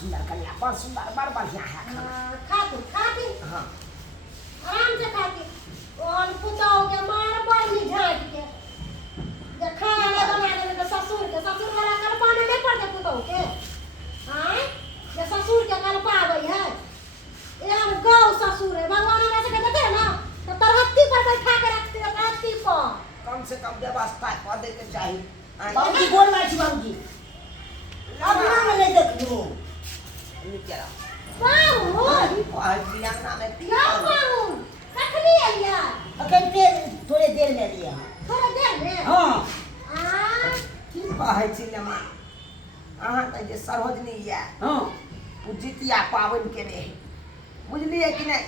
सुंदर कन्या बड़ सुंदर बड़ बढ़िया है खाती हाँ आराम से खाती और पुतौ के मार बानी झाट के जे खाना बना दे तो ससुर वाला कल पाने नहीं पड़ते पुतौ के हां जे ससुर के कल पावे है यार गौ ससुर है भगवान ने ऐसे कहते हैं ना तो तरहत्ती पर बैठा के रखती है तरहत्ती पर कम से कम व्यवस्था कर दे के चाहिए बाबूजी गोल मार छी बाबूजी अब ना ले देख लो निकला बाबू और बियांगना में या बाबू कखनी आलिया अखन ते थोड़े देर में लिया थोड़ा देर में हां आ की कहै छी लमा अहाँ त जे सरोजनी या हां जितिया पावन के रहे बुझलिए कि नहीं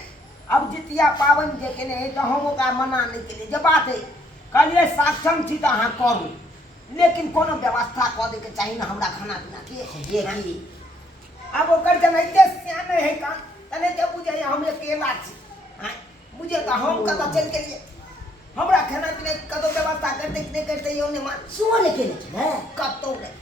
अब जितिया पावन जे के नहीं तो हम ओकरा मना नहीं के लिए जे बात है कहलिए सक्षम छी तो अहाँ करू लेकिन कोनो व्यवस्था कर दे के चाहिए ना हमरा खाना पीना के ये की अब ओकर जन एते सियान है का तने के बुझे हम अकेला छी हां बुझे त हम कत चल के लिए हमरा खाना पीना कतो व्यवस्था करते कि नहीं करते यो ने मान सोने के लिए कतो नहीं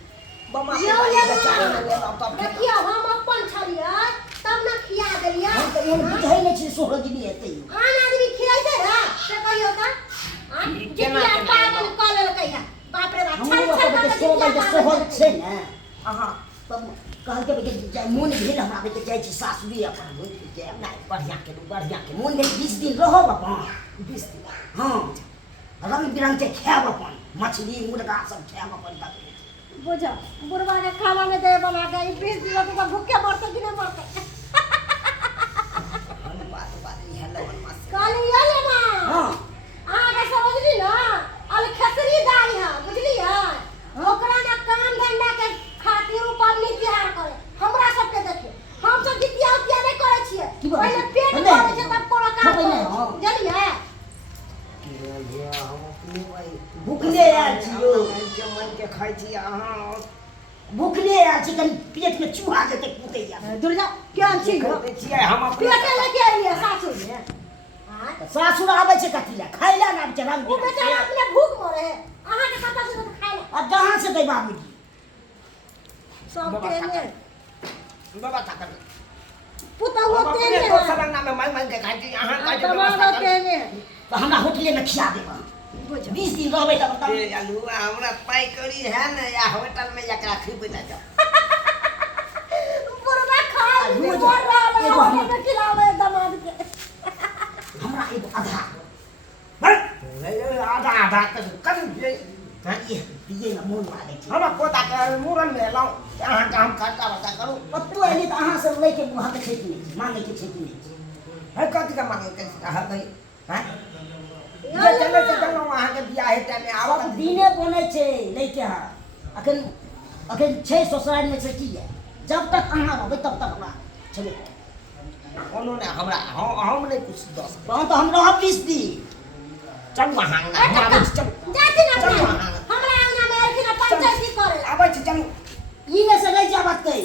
बमा यो के ले बेचारा ने ले तब देखियो हम अपन छलिए तब ना खिया देलिए हम तो ये बुझाई नहीं छी सोहरजनी हेतै आन आदमी खियाइते रे से कहियो त हां जितिया पागल क लेलकै है बाप रे बाप हम अपन के सोहर छै ने हां तब कहल के जाय मोन भेल हमरा के जाय छी सासुरी अपन होई के जाय नहीं बढ़िया के मोन में 20 दिन रहब अपन 20 दिन हां रंग बिरंग के खाएब अपन मछली मुर्गा सब खाएब अपन तक बुझो बुढ़वा के खाना में दे बना के 20 दिन तक भूखे मरते कि नहीं मरते हम बात ये लगन मास काली ये ले मां हां आगे समझली ना अल खसरी दाई है बुझलिए ओकरा ना काम धंधा के खातिर पबनी त्योहार करे हमरा सब के देखिए हम सब जितिया उतिया नहीं करे छिए की बात पहले है? पेट नहीं, भरे छै तब कोनो काम नहीं, करे हाँ। बुझलिए ये हम अपनी भाई भूखले आयल छियो के मन के खाई छी अहाँ भूखले आयल छी कनी पेट में चूहा जेते कुटैया दुर्गा क्या छी कहते छियै हम अपने पेट लेके आइए सासुर में हां सासुर आबै छै कथी ला खाइला ना आबै छै रंग वो बेचारा अपने भूख मरे अहाँ के कता से खाए ले अब जहां से दे बाबूजी सब तेने व्यवस्था कर पुतौ तेने तो सरंगा में मांग के खाई छी अहाँ का जो व्यवस्था तमाम कर तेने तो हमरा होटले में खिया देबा बुझो 20 दिन रहबै तब ए अलुआ हमरा पाई करी है ना या होटल में एकरा खिबै ना जाओ बुढ़वा खा ली रोज मर रहा एगो है हम- हमें खिलावे दामाद के हमरा एगो आधा आधा आधा कर हां ये ना मोन लागे छै हम पोता के मूरन में लाऊं अहाँ काम खर्चा बता करू पत्तो एली त अहाँ सब लै के मुहा के छै कि नहीं मांगे के छै कि नहीं है कथि का मांगे के कहा गई हैं ये चले से चलो वहां के बियाह है टाइम में सब आवत दिने बने छै लै के हा अखन छै ससुराल में छै की है जब तक अहाँ रहबै तब तक हमरा छबे कोनो ने हमरा हम नहीं कुछ दस तहन तो हम रहब 20 दिन चल वहां ना हमरा चल जाती ना चल अपने वहां हमरा अंगना में आके ना पंचायती करे आबै छी चल ई ने से नहीं जाबत कै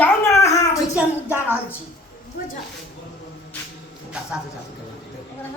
जाओ ना अहाँ हम जा रहल छी बुझो साथ साथ